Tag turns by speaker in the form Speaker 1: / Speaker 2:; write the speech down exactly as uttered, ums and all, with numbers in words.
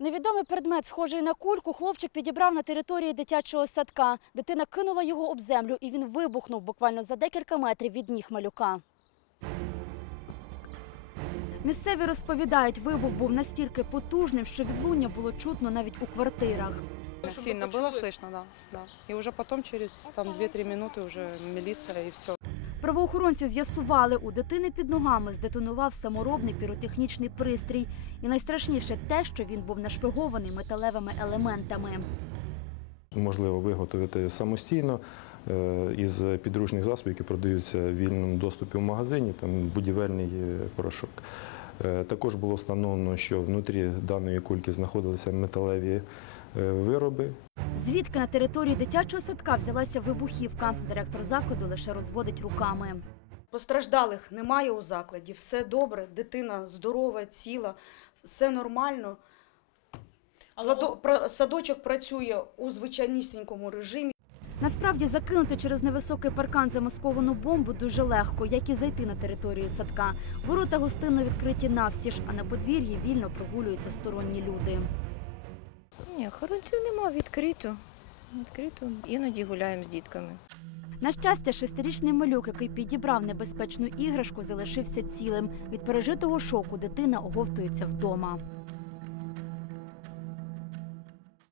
Speaker 1: Невідомий предмет, схожий на кульку, хлопчик підібрав на території дитячого садка. Дитина кинула його об землю, і він вибухнув буквально за декілька метрів від ніг малюка. Місцеві розповідають, вибух був настільки потужним, що відлуння було чутно навіть у квартирах.
Speaker 2: Сильно было слышно, да, да. И уже потом, через дві-три минуты, уже милиция и все.
Speaker 1: Правоохоронці з'ясували, у дитини під ногами здетонував саморобний піротехнічний пристрій. І найстрашніше те, що він був нашпигований металевими елементами.
Speaker 3: Можливо виготовити самостійно із підручних засобів, які продаються в вільному доступі в магазині, там будівельний порошок. Також було встановлено, що внутрі даної кульки знаходилися металеві вироби.
Speaker 1: Звідки на території дитячого садка взялася вибухівка? Директор закладу лише розводить руками.
Speaker 4: Постраждалих немає у закладі, все добре, дитина здорова, ціла, все нормально. Садочок працює у звичайнісінькому режимі.
Speaker 1: Насправді закинути через невисокий паркан замасковану бомбу дуже легко, як і зайти на територію садка. Ворота гостинно відкриті навстіж, а на подвір'ї вільно прогулюються сторонні люди.
Speaker 5: Ні, охоронців нема, відкрито. Відкрито. Іноді гуляємо з дітками.
Speaker 1: На щастя, шестирічний малюк, який підібрав небезпечну іграшку, залишився цілим. Від пережитого шоку дитина оговтується вдома.